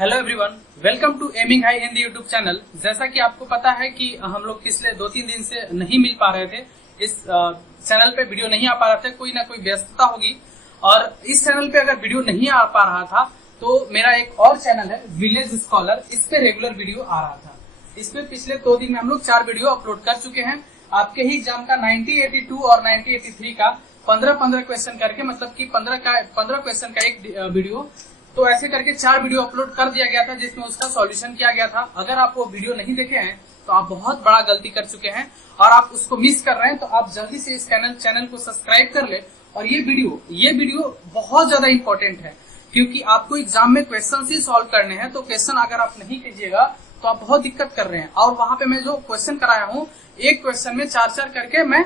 Hello everyone, welcome to aiming high Hindi YouTube channel. जैसा कि आपको पता है कि हम लोग पिछले 2-3 दिन से नहीं मिल पा रहे थे, इस चैनल पे वीडियो नहीं आ पा रहे थे, कोई ना कोई व्यस्तता होगी। और इस चैनल पे अगर वीडियो नहीं आ पा रहा था तो मेरा एक और चैनल है विलेज स्कॉलर, इस पे रेगुलर वीडियो आ रहा था। इस पे पिछले 2 दिन में हम लोग 4 वीडियो अपलोड कर चुके हैं। आपके ही एग्जाम का 9082 और 9083 का 15-15 क्वेश्चन करके, मतलब कि 15 क्वेश्चन का एक वीडियो, तो ऐसे करके 4 वीडियो अपलोड कर दिया गया था जिसमें उसका सॉल्यूशन किया गया था। अगर आप वो वीडियो नहीं देखे हैं तो आप बहुत बड़ा गलती कर चुके हैं और आप उसको मिस कर रहे हैं। तो आप जल्दी से इस चैनल को सब्सक्राइब कर ले। और ये वीडियो बहुत ज्यादा इंपॉर्टेंट है, क्योंकि आपको एग्जाम में क्वेश्चन ही सॉल्व करने हैं। तो क्वेश्चन अगर आप नहीं कीजिएगा तो आप बहुत दिक्कत कर रहे हैं। और वहां पे मैं जो क्वेश्चन कराया हूँ, एक क्वेश्चन में 4 करके मैं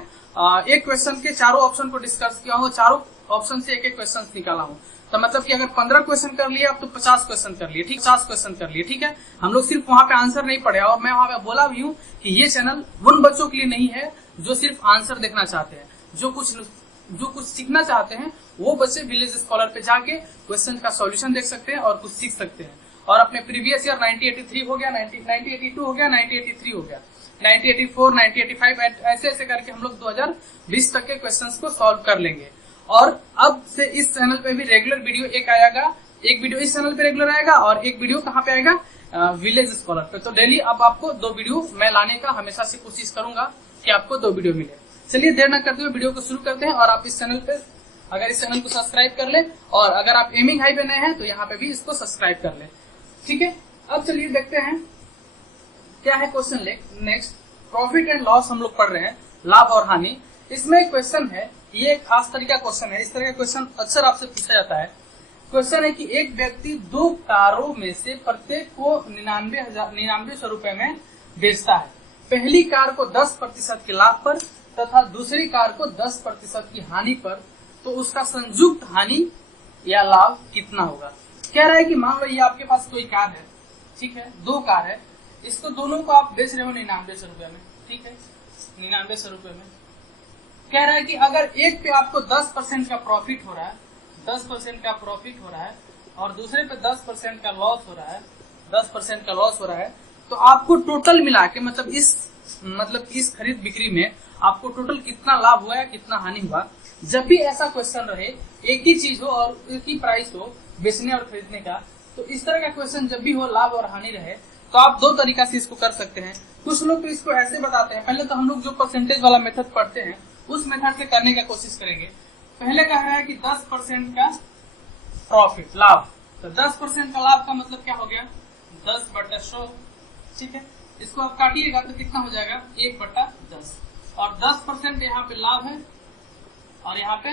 एक क्वेश्चन के चारों ऑप्शन को डिस्कस किया हूँ, चारों ऑप्शन से एक क्वेश्चन निकाला हूँ। तो मतलब कि अगर 15 क्वेश्चन कर लिए आप तो 50 क्वेश्चन कर लिए, ठीक, 50 क्वेश्चन कर लिए, ठीक है। हम लोग सिर्फ वहां पे आंसर नहीं पढ़े, और मैं वहां पे बोला भी हूँ कि ये चैनल उन बच्चों के लिए नहीं है जो सिर्फ आंसर देखना चाहते हैं, जो कुछ सीखना चाहते हैं। वो बच्चे विलेज स्कॉलर पे जाके क्वेश्चन का सॉल्यूशन देख सकते हैं और कुछ सीख सकते हैं। और अपने प्रीवियस ईयर 9083 हो गया, 9082 हो गया, 9083 हो गया, 9084, 9085, ऐसे करके हम लोग 2020 तक के क्वेश्चंस को सॉल्व कर लेंगे। और अब से इस चैनल पे भी रेगुलर वीडियो एक आएगा, एक वीडियो इस चैनल पे रेगुलर आएगा और एक वीडियो कहाँ पे आएगा, विलेज स्कॉलर पे। तो डेली अब आपको 2 वीडियो मैं लाने का हमेशा से कोशिश करूंगा कि आपको 2 वीडियो मिले। चलिए देर न करते हुए वीडियो को शुरू करते हैं। और आप इस चैनल पे अगर इस चैनल को सब्सक्राइब कर ले, और अगर आप एमिंग हाई पे नए हैं तो यहाँ पे भी इसको सब्सक्राइब कर ले, ठीक है। अब चलिए देखते हैं क्या है question next. Profit and loss हम लोग पढ़ रहे हैं, लाभ और हानि। इसमें एक क्वेश्चन है, ये एक खास तरीका क्वेश्चन है। इस तरह का क्वेश्चन अक्सर आपसे पूछा जाता है। क्वेश्चन है कि एक व्यक्ति 2 कारों में से प्रत्येक को 99,999 रुपए में बेचता है। पहली कार को 10% के लाभ पर तथा दूसरी कार को 10% की हानि पर, तो उसका संयुक्त हानि या लाभ कितना होगा। कह रहा है कि मान लो ये आपके पास कोई कार है, ठीक है, 2 कार है, इसको दोनों को आप बेच रहे हो 9900 रुपए में, ठीक है, 9900 रुपए में। कह रहा है कि अगर एक पे आपको 10% का प्रॉफिट हो रहा है, 10% का प्रॉफिट हो रहा है, और दूसरे पे 10% का लॉस हो रहा है, 10% का लॉस हो रहा है, तो आपको टोटल मिला के, मतलब इस खरीद बिक्री में आपको टोटल कितना लाभ हुआ या कितना हानि हुआ। जब भी ऐसा क्वेश्चन रहे, एक ही चीज हो और एक ही प्राइस हो बेचने और खरीदने का, तो इस तरह का क्वेश्चन जब भी हो, लाभ और हानि रहे, तो आप 2 तरीका से इसको कर सकते हैं। कुछ लोग तो इसको ऐसे बताते हैं। पहले तो हम लोग जो परसेंटेज वाला मेथड पढ़ते हैं उस मेथड से करने का कोशिश करेंगे। पहले कह रहा है कि 10% का प्रॉफिट, लाभ, तो 10% का लाभ का मतलब क्या हो गया, 10/100, ठीक है। इसको आप काटिएगा तो कितना हो जाएगा, 1/10। और 10% यहाँ पे लाभ है और यहाँ पे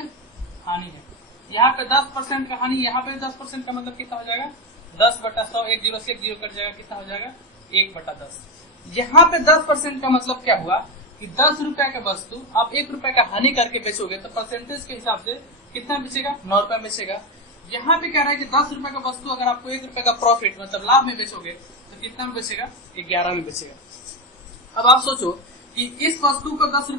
हानि है। यहाँ पे 10% का हानि, यहाँ पे 10% का मतलब कितना हो जाएगा, 10/100, 1 0 से 1 0 कट जाएगा, कितना हो जाएगा, 1/10। यहाँ पे 10% का मतलब क्या हुआ कि 10 रुपए का वस्तु आप 1 रुपए का हानि करके बेचोगे तो परसेंटेज के हिसाब से कितना बेचेगा, 9 रुपए बेचेगा। यहाँ पे कह रहा है कि 10 रुपए का वस्तु अगर आपको 1 रुपए का प्रॉफिट, मतलब लाभ में बेचोगे तो कितना में बेचेगा, 11 में बेचेगा। अब आप सोचो कि इस वस्तु को 10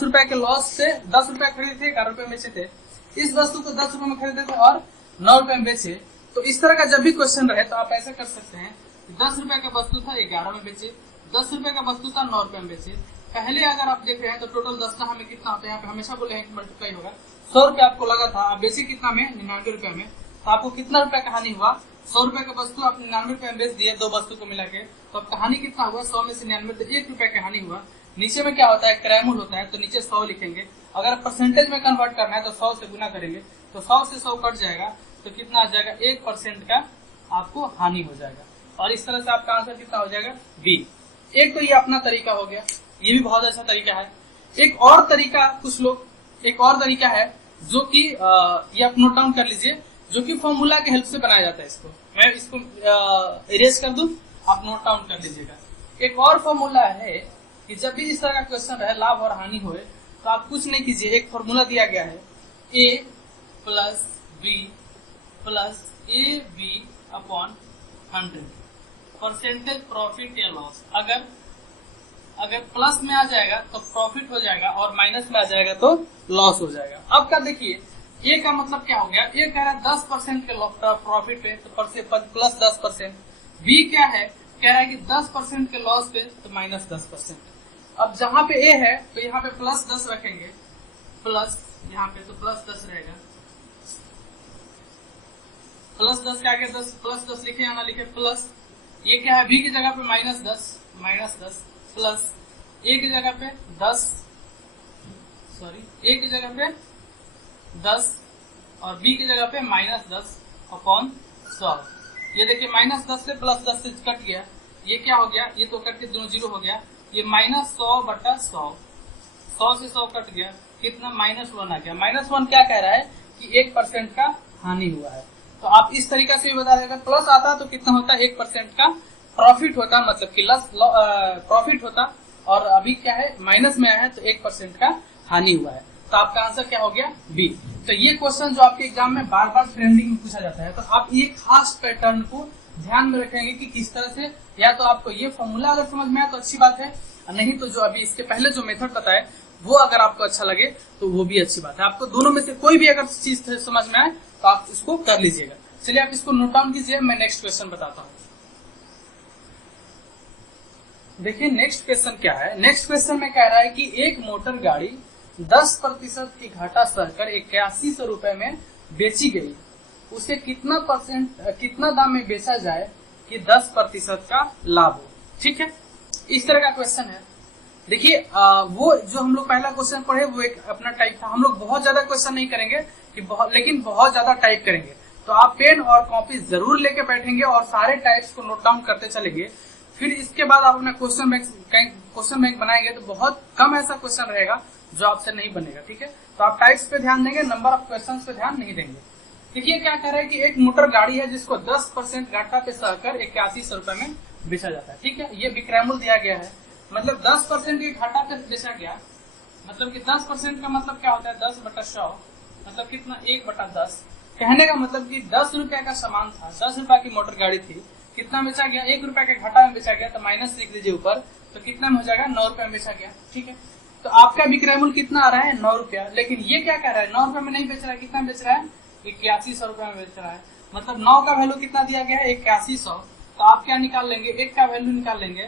रुपए के लॉस से 10 रुपए खरीदे थे, 11 रुपए बेचे थे। इस वस्तु को 10 रुपए में खरीदे थे और 9 रुपए में बेचे। तो इस तरह का जब भी क्वेश्चन रहे तो आप ऐसा कर सकते हैं, 10 रुपए का वस्तु था 11 में बेचे, 10 रुपए का वस्तु था 9 रुपए में बेचे। पहले अगर आप देख रहे हैं तो टोटल 10 का हमें कितना होता है, यहाँ पे हमेशा बोले हैं कि मल्टीप्लाई होगा। 100 रुपए आपको लगा था, आप बेचे कितना में, 99 रुपए में, तो आपको कितना रुपए का हानि हुआ, 100 रुपए का वस्तु आप 99 रुपए में बेच दिए, 2 वस्तु को मिला के, तो आपका हानि कितना हुआ, 100 में से 99, तो 1 रुपए का हानि हुआ। नीचे में क्या होता है, क्रयमूल्य होता है, तो नीचे 100 लिखेंगे। अगर परसेंटेज में कन्वर्ट करना है तो 100 से गुना करेंगे, तो 100 से 100 कट जाएगा, तो कितना आ जाएगा, 1% का आपको हानि हो जाएगा। और इस तरह से आपका आंसर कितना हो जाएगा, बी। एक तो ये अपना तरीका हो गया, ये भी बहुत अच्छा तरीका है। एक और तरीका है जो कि ये आप नोट डाउन कर लीजिए, जो कि फॉर्मूला के हेल्प से बनाया जाता है। इसको मैं इसको इरेज कर दूं, आप नोट डाउन कर लीजिएगा। एक और फॉर्मूला है कि जब भी इस तरह का क्वेश्चन रहे, लाभ और हानि होए, तो आप कुछ नहीं कीजिए, एक फॉर्मूला दिया गया है, A + B + AB/100 percentage profit या लॉस। अगर प्लस में आ जाएगा तो प्रॉफिट हो जाएगा और माइनस में आ जाएगा तो लॉस हो जाएगा। अब का देखिए, ए का मतलब क्या हो गया, ए कह रहा है 10% के प्रॉफिट पे तो प्लस 10%। बी क्या है, कह रहा है कि 10% के लॉस पे तो माइनस 10%। अब जहां पे ए है तो यहाँ पे प्लस 10 रखेंगे, प्लस यहाँ पे तो प्लस 10 रहेगा, प्लस 10 के आगे 10 प्लस 10 लिखे या ना लिखे प्लस, ये क्या है बी की जगह पे माइनस 10 प्लस ए की जगह पे 10 ए की जगह पे 10 और बी की जगह पे माइनस 10 अपॉन 100। ये देखिए माइनस 10 से प्लस 10 से कट गया, ये क्या हो गया, ये तो कट के दोनों जीरो हो गया, ये माइनस 100 बटा 100, 100 से 100 कट गया, कितना -1 आ गया। -1 क्या कह रहा है कि 1% का हानि हुआ है। तो आप इस तरीका से भी बता देगा, प्लस आता तो कितना होता 1% का प्रॉफिट होता, मतलब कि लॉस प्रॉफिट होता, और अभी क्या है माइनस में आया है तो 1% का हानि हुआ है। तो आपका आंसर क्या हो गया बी। तो ये क्वेश्चन जो आपके एग्जाम में बार बार ट्रेंडिंग में पूछा जाता है, तो आप ये खास पैटर्न को ध्यान में रखेंगे कि किस तरह से, या तो आपको ये फॉर्मूला अगर समझ में आए तो अच्छी बात है, नहीं तो जो अभी इसके पहले जो मेथड बताए वो अगर आपको अच्छा लगे तो वो भी अच्छी बात है। आपको दोनों में से कोई भी अगर चीज समझ में आए तो आप इसको कर लीजिएगा। चलिए आप इसको नोट डाउन कीजिए, मैं नेक्स्ट क्वेश्चन बताता हूँ। देखिए नेक्स्ट क्वेश्चन क्या है। नेक्स्ट क्वेश्चन में कह रहा है कि एक मोटर गाड़ी 10% की घाटा सहकर 8100 रुपए में बेची गई, उसे कितना दाम में बेचा जाए कि 10% का लाभ हो। ठीक है, इस तरह का क्वेश्चन है। देखिए वो जो हम लोग पहला क्वेश्चन पढ़े वो एक अपना टाइप था। हम लोग बहुत ज्यादा क्वेश्चन नहीं करेंगे लेकिन बहुत ज्यादा टाइप करेंगे। तो आप पेन और कॉपी जरूर लेके बैठेंगे और सारे टाइप्स को नोट डाउन करते चलेंगे। फिर इसके बाद आप अपना क्वेश्चन बैंक बनाएंगे तो बहुत कम ऐसा क्वेश्चन रहेगा जो आपसे नहीं बनेगा। ठीक है, तो आप टाइप्स पे ध्यान देंगे, नंबर ऑफ क्वेश्चन पे ध्यान नहीं देंगे। देखिए क्या कह रहा है कि एक मोटर गाड़ी है जिसको 10% घाटा पे सहकर 8100 रुपए में बेचा जाता है। ठीक है, ये विक्रयमूल्य दिया गया है, मतलब 10% की घाटा पे बेचा गया, मतलब कि 10% का मतलब क्या होता है 10/100, मतलब कितना 1/10। कहने का मतलब कि 10 रुपए का सामान था, 10 रुपए की मोटर गाड़ी थी, कितना बेचा गया 1 रुपए के घाटा में बेचा गया, तो माइनस लिख लीजिए ऊपर, तो कितना में हो जाएगा 9 रुपए में बेचा गया। ठीक है, तो आपका विक्रयमूल्य कितना आ रहा है 9 रुपया, लेकिन ये क्या कह रहा है 9 रुपए में नहीं बेच रहा है, कितना बेच रहा है 8100 रुपए में बेच रहा है। मतलब 9 का वैल्यू कितना दिया गया है 8100। तो आप क्या निकाल लेंगे, 1 का वैल्यू निकाल लेंगे,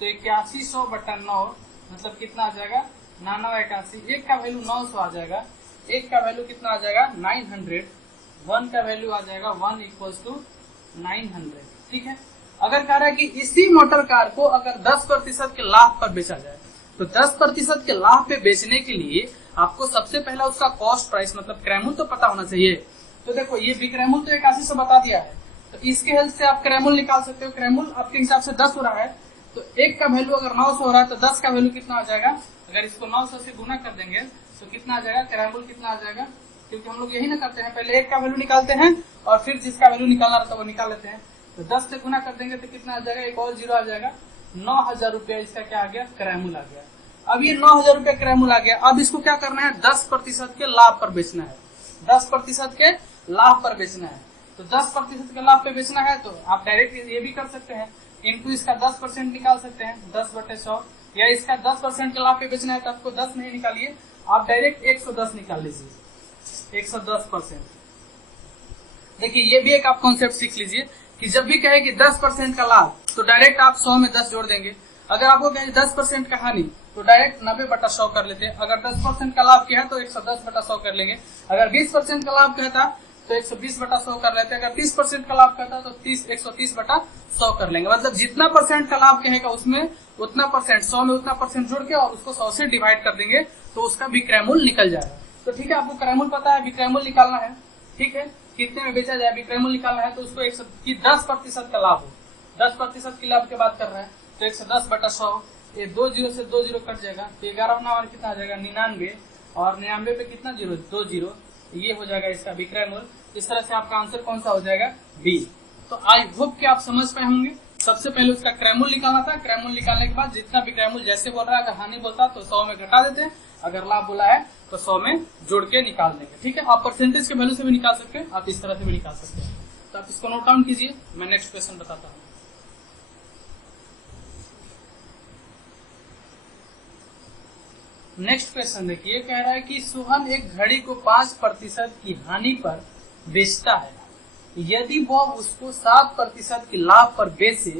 तो 8100/9 मतलब कितना आ जाएगा 9981। 1 का वैल्यू 900 आ जाएगा, 1 का वैल्यू कितना आ जाएगा 900, 1 का वैल्यू आ जाएगा 1 = 900। ठीक है, अगर कह रहा है कि इसी मोटर कार को अगर 10% के लाभ पर बेचा जाए, तो 10% के लाभ पे बेचने के लिए आपको सबसे पहला उसका कॉस्ट प्राइस मतलब क्रयमूल्य तो पता होना चाहिए। तो देखो ये विक्रयमूल्य तो 8100 बता दिया है, तो इसके हेल्प से आप क्रयमूल्य निकाल सकते हो। क्रयमूल्य आपके हिसाब से 10 हो रहा है, तो 1 का वैल्यू अगर 900 हो रहा है तो 10 का वैल्यू कितना आ जाएगा, अगर इसको 900 से गुना कर देंगे तो कितना आ जाएगा, क्रयमूल्य कितना आ जाएगा, क्योंकि हम लोग यही ना करते हैं, पहले 1 का वैल्यू निकालते हैं और फिर जिसका वैल्यू निकालना रहता है वो निकाल लेते हैं। तो 10 से गुना कर देंगे तो कितना आ जाएगा, एक और जीरो आ जाएगा, 9000 रुपया इसका क्या आ गया क्रयमूल्य आ गया। अब ये 9000 रुपया क्रयमूल्य आ गया, अब इसको क्या करना है 10% के लाभ पर बेचना है, 10% के लाभ पर बेचना है। तो 10% के लाभ पे बेचना है तो आप डायरेक्ट ये भी कर सकते हैं, इनटू इसका 10% निकाल सकते हैं 10/100, या इसका 10% के लाभ पे बेचना है तो आपको 10 नहीं निकालिए, आप डायरेक्ट 110 निकाल लीजिए, 110%। देखिए ये भी एक आप कॉन्सेप्ट सीख लीजिए कि जब भी कहे कि 10% का लाभ तो डायरेक्ट आप 100 में 10 जोड़ देंगे। अगर आपको कहे 10% का हानि तो डायरेक्ट 90/100 कर लेते हैं। अगर 10% का लाभ क्या है तो 110/100 कर लेंगे। अगर 20% का लाभ कहता तो 120/100 कर लेते हैं। अगर 30% का लाभ कहता तो 130/100 कर लेंगे। मतलब जितना परसेंट का लाभ कहेगा उसमें उतना परसेंट, 100 में उतना परसेंट जोड़ के और उसको 100 से डिवाइड कर देंगे तो उसका विक्रयमूल्य निकल जाएगा। तो ठीक है, आपको क्रयमूल्य पता है, विक्रयमूल्य निकालना है। ठीक है, कितने में बेचा जाए विक्रयमूल्य निकालना है, तो उसको 10% का लाभ हो, 10% की लाभ की बात कर रहे हैं तो 110/100, ये 2 जीरो से 2 जीरो कट जाएगा, तो 11 कितना आ जाएगा 99, और 99 पे कितना जीरो 2 जीरो, ये हो जाएगा इसका विक्रयमूल्य। इस तरह से आपका आंसर कौन सा हो जाएगा बी। तो आई होप कि आप समझ पाए होंगे। सबसे पहले उसका क्रयमूल्य निकालना था, क्रयमूल्य निकालने के बाद जितना विक्रयमूल्य जैसे बोल रहा है, अगर हानि बोलता तो 100 में घटा देते हैं, अगर लाभ बोला है तो 100 में जोड़ के निकाल देंगे। ठीक है, आप परसेंटेज के वैल्यू से भी निकाल सकते हैं, आप इस तरह से भी निकाल सकते हैं। तो आप इसको नोट डाउन कीजिए, मैं नेक्स्ट क्वेश्चन बताता हूँ। नेक्स्ट क्वेश्चन देखिए, कह रहा है कि सोहन एक घड़ी को 5% की हानि पर बेचता है, यदि वह उसको 7% की लाभ पर बेचे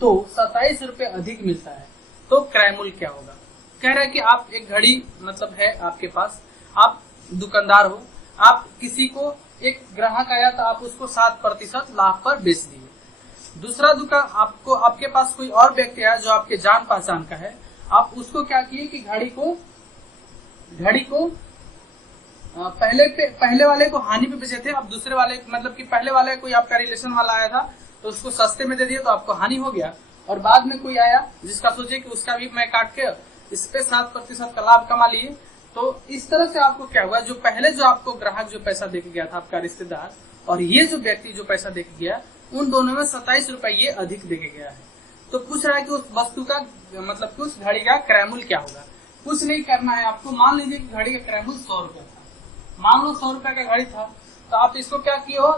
तो 27 रुपए अधिक मिलता है, तो क्रय मूल्य क्या होगा। कह रहा है कि आप एक घड़ी मतलब है आपके पास, आप दुकानदार हो, आप किसी को एक ग्राहक आया तो आप उसको 7% लाभ पर बेच दिए। दूसरा दुकान आपको, आपके पास कोई और व्यक्ति है जो आपके जान पहचान का है, आप उसको क्या किए कि घड़ी को पहले वाले को हानि पे बेचे थे, अब दूसरे वाले मतलब कि पहले वाले कोई आपका रिलेशन वाला आया था तो उसको सस्ते में दे दिया तो आपको हानि हो गया, और बाद में कोई आया जिसका सोचे कि उसका भी मैं काट के इस पे 7% का लाभ कमा लिए, तो इस तरह से आपको क्या हुआ, जो पहले जो आपको ग्राहक जो पैसा देके गया था आपका रिश्तेदार, और ये जो व्यक्ति जो पैसा देके गया, उन दोनों में 27 रुपए ये अधिक देके गया है। तो पूछ रहा है कि उस वस्तु का मतलब कि उस घड़ी का क्रय मूल्य क्या होगा। कुछ नहीं करना है आपको, मान लीजिए कि घड़ी का क्रय मूल्य 100 रुपए था, मान लो 100 रुपए का घड़ी था, तो आप इसको क्या किए हो,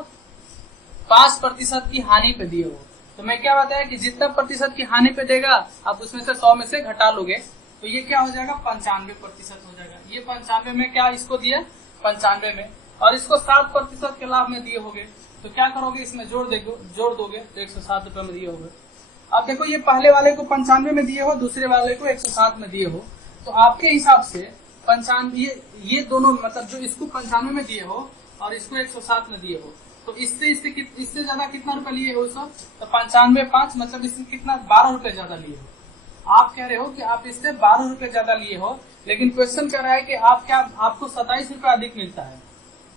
5% की हानि पे दिए हो। तो मैं क्या बताया कि जितना प्रतिशत की हानि पे देगा आप उसमें से 100 में से घटा लोगे, तो ये क्या हो जाएगा, 95% हो जाएगा। ये 95 में क्या इसको दिया, 95 में, और इसको 7% के लाभ में दिए होगे, तो क्या करोगे, इसमें जोड़ दोगे तो 107 रुपए में दिए होगे। अब देखो ये पहले वाले को 95 में दिए हो, दूसरे वाले को 107 में दिए हो, तो आपके हिसाब से 95 ये दोनों मतलब जो इसको 95 में दिए हो और इसको 107 में दिए हो, तो इससे ज्यादा कितना रुपए लिए हो सब, तो 95 5 मतलब इससे कितना 12 रुपए ज्यादा लिए हो। आप कह रहे हो कि आप इससे 12 रुपए ज्यादा लिए हो, लेकिन क्वेश्चन कह रहा है कि आपको 27 रुपए अधिक मिलता है।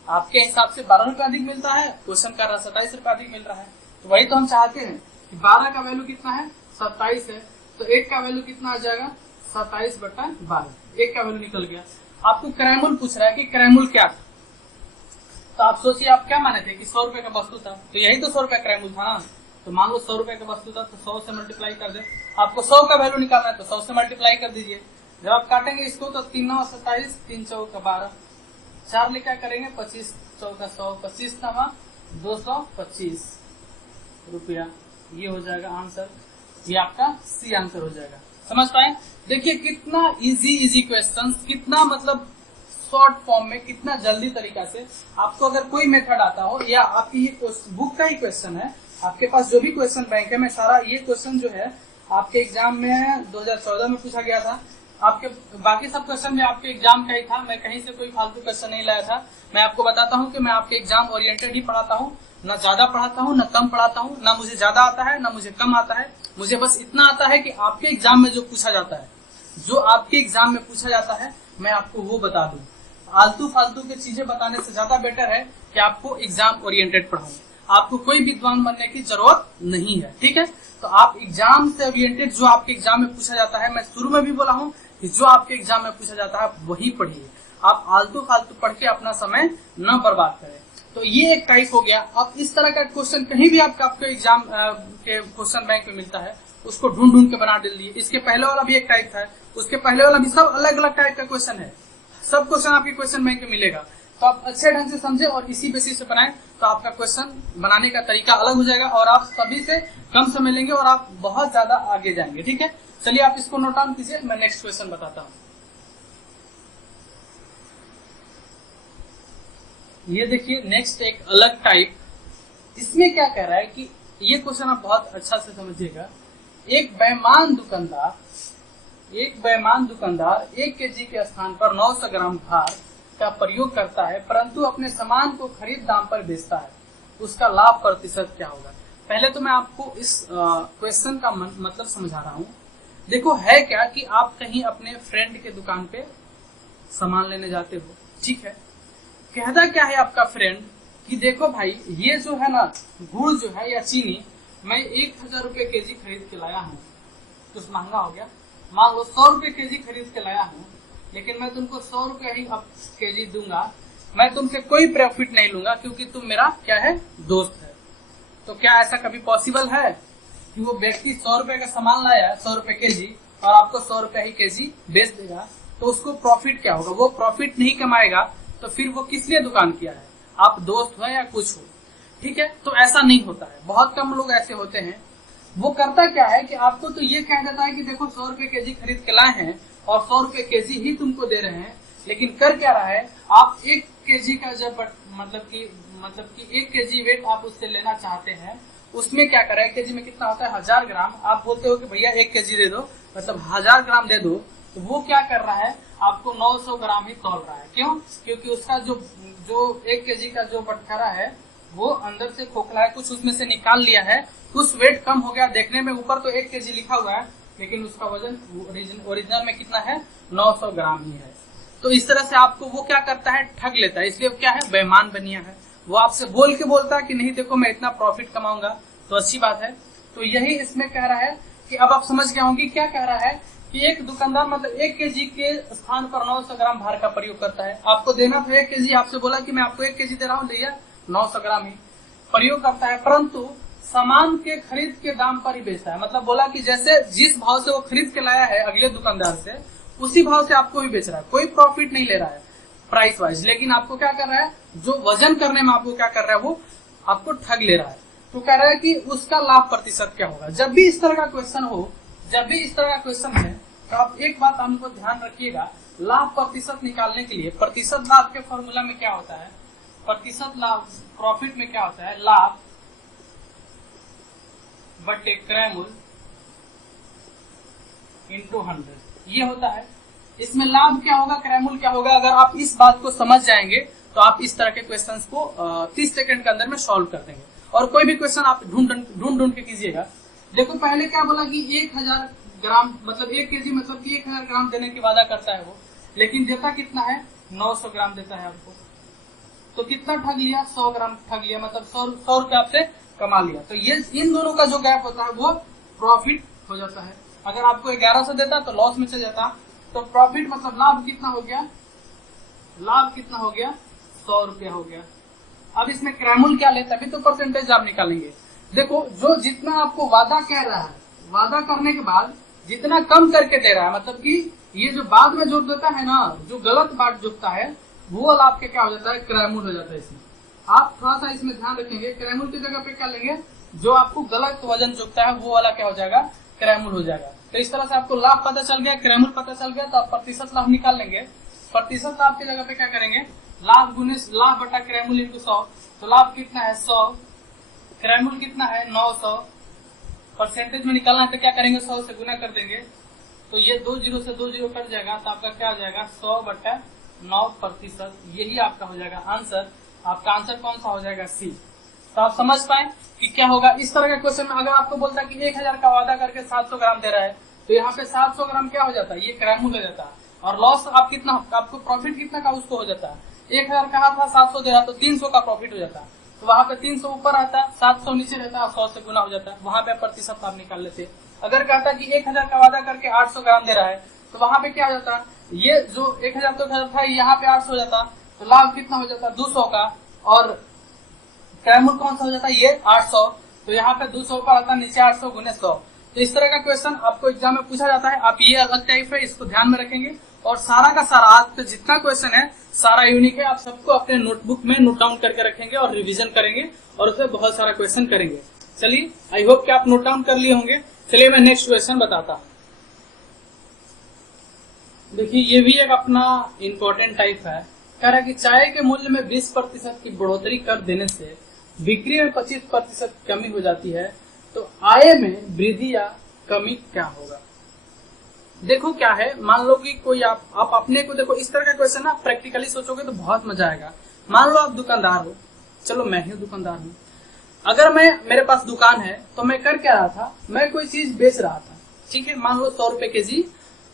आपके हिसाब से 12 रुपए अधिक मिलता है, क्वेश्चन कर रहा है 27 रुपए अधिक मिल रहा है, तो वही तो हम चाहते हैं कि 12 का वैल्यू कितना है, 27 है, तो 1 का वैल्यू कितना आ जाएगा, 27/12, 1 का वैल्यू निकल गया। आपको क्रय मूल्य पूछ रहा है कि क्रय मूल्य क्या था, तो आप सोचिए आप क्या माने थे कि 100 रुपए का वस्तु था, तो यही तो 100 रुपए क्रय मूल्य था ना। तो मान लो 100 रुपए का वस्तु था, तो 100 से मल्टीप्लाई कर दे, आपको 100 का वैल्यू निकालना है तो 100 से मल्टीप्लाई कर दीजिए। जब आप काटेंगे इसको तो 3 9 27, 3 4 12, 4 ले क्या करेंगे, 25 4 100, 25 9 225 रुपया, ये हो जाएगा आंसर, ये आपका सी आंसर हो जाएगा। समझ पाए, देखिए कितना इजी क्वेश्चन, कितना मतलब शॉर्ट फॉर्म में, कितना जल्दी तरीका से। आपको अगर कोई मेथड आता हो या आपकी ये बुक का ही क्वेश्चन है, आपके पास जो भी क्वेश्चन बैंक है में सारा ये क्वेश्चन जो है आपके एग्जाम में 2014 में पूछा गया था, आपके बाकी सब क्वेश्चन भी आपके एग्जाम का ही था, मैं कहीं से कोई फालतू क्वेश्चन नहीं लाया था। मैं आपको बताता हूँ कि मैं आपके एग्जाम ओरिएंटेड ही पढ़ाता हूँ, ना ज्यादा पढ़ाता हूँ ना कम पढ़ाता हूँ, ना मुझे ज्यादा आता है ना मुझे कम आता है, मुझे बस इतना आता है कि आपके एग्जाम में जो पूछा जाता है, जो आपके एग्जाम में पूछा जाता है मैं आपको वो बता दूं। आलतू फालतू की चीजें बताने से ज्यादा बेटर है कि आपको एग्जाम ओरिएंटेड पढ़ाऊं। आपको कोई विद्वान बनने की जरूरत नहीं है, ठीक है। तो आप एग्जाम से ओरिएंटेड जो आपके एग्जाम में पूछा जाता है, मैं शुरू में भी बोला हूँ कि जो आपके एग्जाम में पूछा जाता है वही पढ़िए, आप आलतू फालतू पढ़ के अपना समय न बर्बाद करें। तो ये एक टाइप हो गया। अब इस तरह का क्वेश्चन कहीं भी आपके एग्जाम के क्वेश्चन बैंक में मिलता है, उसको ढूंढ के बना डालिए। इसके पहले वाला भी एक टाइप था, उसके पहले वाला भी, सब अलग अलग टाइप का क्वेश्चन है, सब क्वेश्चन आपके क्वेश्चन बैंक में मिलेगा। तो आप अच्छे ढंग से समझे और इसी बेसिस से बनाएं, तो आपका क्वेश्चन बनाने का तरीका अलग हो जाएगा और आप सभी से कम समय लेंगे और आप बहुत ज्यादा आगे जाएंगे, ठीक है। चलिए आप इसको नोट डाउन कीजिए, मैं नेक्स्ट क्वेश्चन बताता हूँ। ये देखिए नेक्स्ट एक अलग टाइप, इसमें क्या कह रहा है कि ये क्वेश्चन आप बहुत अच्छा से समझिएगा। एक बेईमान दुकानदार 1 केजी के स्थान पर 900 ग्राम भार का प्रयोग करता है, परंतु अपने सामान को खरीद दाम पर बेचता है, उसका लाभ प्रतिशत क्या होगा। पहले तो मैं आपको इस क्वेश्चन का मतलब समझा रहा हूँ। देखो है क्या कि आप कहीं अपने फ्रेंड के दुकान पे सामान लेने जाते हो, ठीक है। कहता क्या है आपका फ्रेंड कि देखो भाई ये जो है ना गुड़ जो है या चीनी, मैं 1000 रुपए केजी खरीद के लाया हूँ, कुछ महंगा हो गया, मान लो 100 रुपए केजी खरीद के लाया हूँ, लेकिन मैं तुमको 100 रुपए ही अब केजी दूंगा, मैं तुमसे कोई प्रॉफिट नहीं लूंगा क्योंकि तुम मेरा क्या है, दोस्त है। तो क्या ऐसा कभी पॉसिबल है कि वो व्यक्ति 100 रुपए का सामान लाया 100 रुपए केजी और आपको 100 रुपए ही केजी बेच देगा, तो उसको प्रॉफिट क्या होगा, वो प्रॉफिट नहीं कमाएगा, तो फिर वो किस लिए दुकान किया है, आप दोस्त हो या कुछ हो, ठीक है। तो ऐसा नहीं होता है, बहुत कम लोग ऐसे होते हैं। वो करता क्या है कि आपको तो ये कह देता है कि देखो 100 रुपए केजी खरीद के लाए हैं और 100 रुपए केजी ही तुमको दे रहे हैं, लेकिन कर क्या रहा है, आप 1 केजी का जब मतलब कि 1 केजी वेट आप उससे लेना चाहते हैं, उसमें क्या कर रहा है, 1 केजी में कितना होता है 1000 ग्राम, आप बोलते हो कि भैया 1 केजी दे दो, मतलब 1000 ग्राम दे दो, तो वो क्या कर रहा है, आपको 900 ग्राम ही तौल रहा है। क्यों? क्योंकि उसका जो 1 केजी का जो बटखरा है वो अंदर से खोखला है, कुछ उसमें से निकाल लिया है, कुछ वेट कम हो गया, देखने में ऊपर तो 1 केजी लिखा हुआ है, लेकिन उसका वजन ओरिजिनल में कितना है, 900 ग्राम ही है। तो इस तरह से आपको वो क्या करता है, ठग लेता है। इसलिए क्या है, बेईमान बनिया है। वो आपसे बोल के बोलता है कि नहीं देखो मैं इतना प्रॉफिट कमाऊंगा, तो अच्छी बात है। तो यही इसमें कह रहा है कि अब आप समझ गए होंगे क्या कह रहा है कि एक दुकानदार मतलब 1 केजी के स्थान पर 900 ग्राम भार का प्रयोग करता है। आपको देना तो 1 केजी, आपसे बोला कि मैं आपको 1 केजी दे रहा हूँ, भैया 900 ग्राम ही प्रयोग करता है, परंतु सामान के खरीद के दाम पर ही बेचता है। मतलब बोला कि जैसे जिस भाव से वो खरीद के लाया है अगले दुकानदार से, उसी भाव से आपको भी बेच रहा है, कोई प्रॉफिट नहीं ले रहा है प्राइस वाइज, लेकिन आपको क्या कर रहा है, जो वजन करने में आपको क्या कर रहा है, वो आपको ठग ले रहा है। तो कह रहा है कि उसका लाभ प्रतिशत क्या होगा। जब भी इस तरह का क्वेश्चन हो, जब भी इस तरह का क्वेश्चन है, तो आप एक बात हमको ध्यान रखिएगा, लाभ प्रतिशत निकालने के लिए प्रतिशत लाभ के फॉर्मूला में क्या होता है, प्रतिशत लाभ प्रॉफिट में क्या होता है, लाभ बटे क्रयमूल इंटू 100, ये होता है। इसमें लाभ क्या होगा, क्रयमूल क्या होगा, अगर आप इस बात को समझ जाएंगे तो आप इस तरह के क्वेश्चंस को 30 सेकंड के अंदर में सॉल्व कर देंगे। और कोई भी क्वेश्चन आप ढूंढ के कीजिएगा। देखो पहले क्या बोला कि 1000 ग्राम मतलब 1 केजी मतलब कि 1000 ग्राम देने की वादा करता है वो, लेकिन देता कितना है, 900 ग्राम देता है आपको। तो कितना ठग लिया, 100 ग्राम ठग लिया, मतलब 100 रुपए आपसे कमा लिया। तो ये इन दोनों का जो गैप होता है वो प्रॉफिट हो जाता है। अगर आपको 1100 देता तो लॉस में चल जाता, तो प्रॉफिट मतलब लाभ कितना हो गया, लाभ कितना हो गया, 100 रुपया हो गया। अब इसमें क्रयमूल क्या लेता है, तभी तो परसेंटेज आप निकालेंगे। देखो जो जितना आपको वादा कह रहा है, वादा करने के बाद जितना कम करके दे रहा है, मतलब कि ये जो बाद में जोड़ देता है ना, जो गलत बात जुड़ता है, वो वाला आपके क्या हो जाता है, क्रयमूल हो जाता है। इसमें आप थोड़ा सा इसमें ध्यान रखेंगे, क्रयमूल की जगह पे क्या लेंगे, जो आपको गलत वजन जुड़ता है वो वाला क्या हो जाएगा, क्रयमूल हो जाएगा। तो इस तरह से आपको लाभ पता चल गया, क्रयमूल पता चल गया, तो आप प्रतिशत लाभ निकाल लेंगे। प्रतिशत लाभ की जगह पे क्या करेंगे, लाभ गुने लाभ बटा क्रयमूल इंटू 100। तो लाभ कितना है 100, क्रयमूल कितना है 900, परसेंटेज में निकालना है तो क्या करेंगे, 100 से गुना कर देंगे। तो ये 2 जीरो से 2 जीरो कट जाएगा, तो आपका क्या हो जाएगा 100/9%। यही आपका हो जाएगा आंसर। आपका आंसर कौन सा हो जाएगा, सी। तो आप समझ पाए कि क्या होगा। इस तरह के क्वेश्चन में अगर आपको बोलता है कि 1000 का वादा करके 700 ग्राम दे रहा है, तो यहाँ पे 700 ग्राम क्या हो जाता है, ये क्रयमूल हो जाता है। और लॉस आप कितना, आपको प्रॉफिट कितना का उसको हो जाता है, 1000 कहा था 700 दे रहा, तो 300 का प्रॉफिट हो जाता है। तो वहां पे 300 ऊपर आता है, 700 नीचे रहता है, 100 से गुना हो जाता है, वहां पे प्रतिशत आप निकाल लेते। अगर कहता कि 1000 का वादा करके 800 ग्राम दे रहा है, तो वहां पे क्या हो जाता, ये जो 1000 तो था, यहाँ पे 800 हो जाता, तो लाभ कितना हो जाता 200 का, और क्रयमूल कौन सा हो जाता है, ये 800। तो यहाँ पे 200 ऊपर आता, नीचे 800 गुने 100। तो इस तरह का क्वेश्चन आपको एग्जाम में पूछा जाता है। आप ये अलग टाइप है, इसको ध्यान में रखेंगे। और सारा का सारा आज पे जितना क्वेश्चन है सारा यूनिक है, आप सबको अपने नोटबुक में नोट डाउन करके रखेंगे और रिवीजन करेंगे और उसमें बहुत सारा क्वेश्चन करेंगे। चलिए, आई होप कि आप नोट डाउन कर लिए होंगे। चलिए मैं नेक्स्ट क्वेश्चन बताता हूँ। देखिए ये भी एक अपना इम्पोर्टेंट टाइप है। कह रहा है कि चाय के मूल्य में 20% की बढ़ोतरी कर देने से बिक्री में 25% कमी हो जाती है, तो आय में वृद्धि या कमी क्या होगा। देखो क्या है, मान लो कि कोई आप अपने को देखो, इस तरह का क्वेश्चन ना प्रैक्टिकली सोचोगे तो बहुत मजा आएगा। मान लो आप दुकानदार हो, चलो मैं ही दुकानदार हूँ। अगर मेरे पास दुकान है तो मैं कर क्या रहा था, मैं कोई चीज बेच रहा था, ठीक है। मान लो 100 रुपए केजी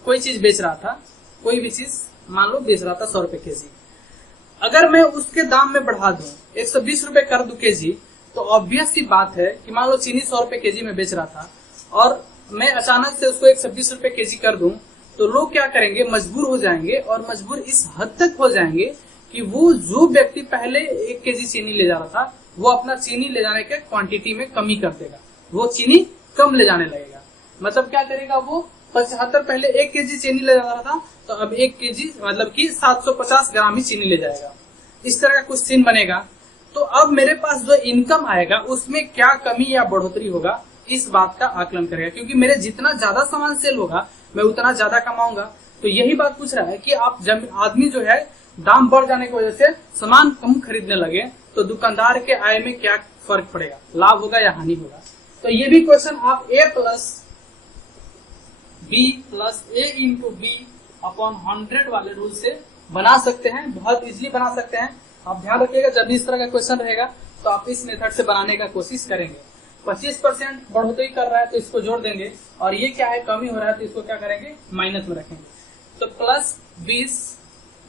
कोई चीज बेच रहा था, कोई भी चीज मान लो बेच रहा था 100 रुपए केजी। अगर मैं उसके दाम में बढ़ा दूं, 120 रुपए कर दूं केजी, तो ऑब्वियस सी बात है कि मान लो चीनी 100 रुपए केजी में बेच रहा था और मैं अचानक से उसको 120 रुपए केजी कर दूं, तो लोग क्या करेंगे, मजबूर हो जाएंगे। और मजबूर इस हद तक हो जाएंगे कि वो जो व्यक्ति पहले 1 केजी चीनी ले जा रहा था, वो अपना चीनी ले जाने के क्वांटिटी में कमी कर देगा, वो चीनी कम ले जाने लगेगा। मतलब क्या करेगा, वो 75 पहले 1 केजी चीनी ले जा रहा था, तो अब 1 केजी मतलब कि 750 ग्राम ही चीनी ले जाएगा। इस तरह का कुछ सीन बनेगा। तो अब मेरे पास जो इनकम आएगा उसमें क्या कमी या बढ़ोतरी होगा, इस बात का आकलन करेगा। क्योंकि मेरे जितना ज्यादा सामान सेल होगा मैं उतना ज्यादा कमाऊंगा। तो यही बात पूछ रहा है कि आप जब आदमी जो है दाम बढ़ जाने की वजह से सामान कम खरीदने लगे तो दुकानदार के आय में क्या फर्क पड़ेगा, लाभ होगा या हानि होगा। तो ये भी क्वेश्चन आप a plus B plus A into B upon 100 वाले रूल से बना सकते हैं, बहुत इजीली बना सकते हैं। आप ध्यान रखिएगा जब भी इस तरह का क्वेश्चन रहेगा तो आप इस मेथड से बनाने का कोशिश करेंगे। 25% बढ़ोतरी कर रहा है तो इसको जोड़ देंगे, और ये क्या है कमी हो रहा है तो इसको क्या करेंगे माइनस में रखेंगे। तो प्लस 20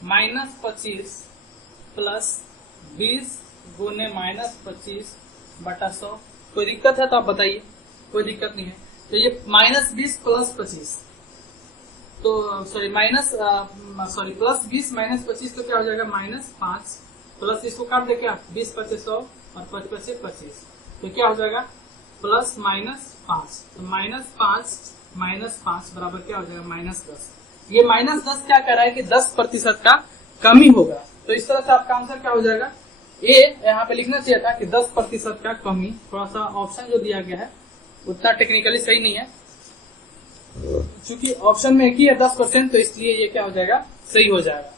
माइनस 25 प्लस 20 गुने माइनस 25 बटा 100। कोई दिक्कत है तो आप बताइए, कोई दिक्कत नहीं है। तो ये माइनस 20 प्लस 25 तो सॉरी प्लस 20 माइनस 25 तो क्या हो जाएगा -5 प्लस इसको काट दे क्या 20 पचे 100 और 5 पचे 25 तो क्या हो जाएगा प्लस -5। तो -5 बराबर क्या हो जाएगा -10। ये -10 क्या कह रहा है कि 10% का कमी होगा। तो इस तरह से आपका आंसर क्या हो जाएगा ए यहाँ पे लिखना चाहिए था कि 10% का कमी। थोड़ा सा ऑप्शन जो दिया गया है उतना टेक्निकली सही नहीं है, क्योंकि ऑप्शन में एक ही है 10%, तो इसलिए ये क्या हो जाएगा सही हो जाएगा।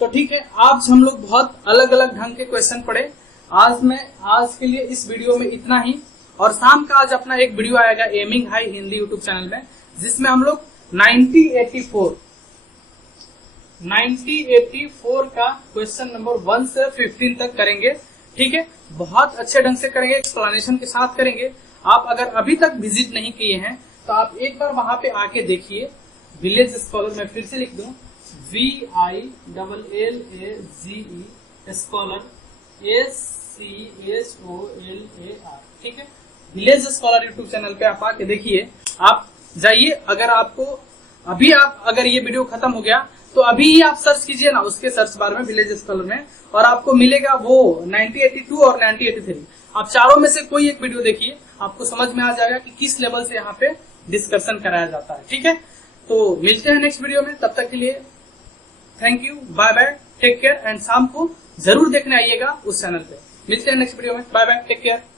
तो ठीक है, आज हम लोग बहुत अलग अलग ढंग के क्वेश्चन पढ़े। आज के लिए इस वीडियो में इतना ही, और शाम का आज अपना एक वीडियो आएगा aiming high Hindi YouTube channel में, जिसमें हम लोग 9084 का क्वेश्चन नंबर 1 से 15 तक करेंगे। ठीक है, बहुत अच्छे ढंग से करेंगे, एक्सप्लेनेशन के साथ करेंगे। आप अगर अभी तक विजिट नहीं किए हैं तो आप एक बार वहां पे आके देखिए। विलेज स्कॉलर में फिर से लिख दूं VILLAGE स्कॉलर SCHOLAR। ठीक है, विलेज स्कॉलर यूट्यूब चैनल पे आप आके देखिए। आप जाइए, अगर ये वीडियो खत्म हो गया तो अभी ही आप सर्च कीजिए ना उसके सर्च बार में विलेज स्कॉलर में, और आपको मिलेगा वो 9082 और 9083। आप चारों में से कोई एक वीडियो देखिए, आपको समझ में आ जाएगा कि किस लेवल से यहाँ पे डिस्कशन कराया जाता है। ठीक है, तो मिलते हैं नेक्स्ट वीडियो में, तब तक के लिए thank you, bye bye, take care. And शाम को जरूर देखने आइएगा उस चैनल पे। मिलते हैं नेक्स्ट वीडियो में, बाय बाय, टेक केयर।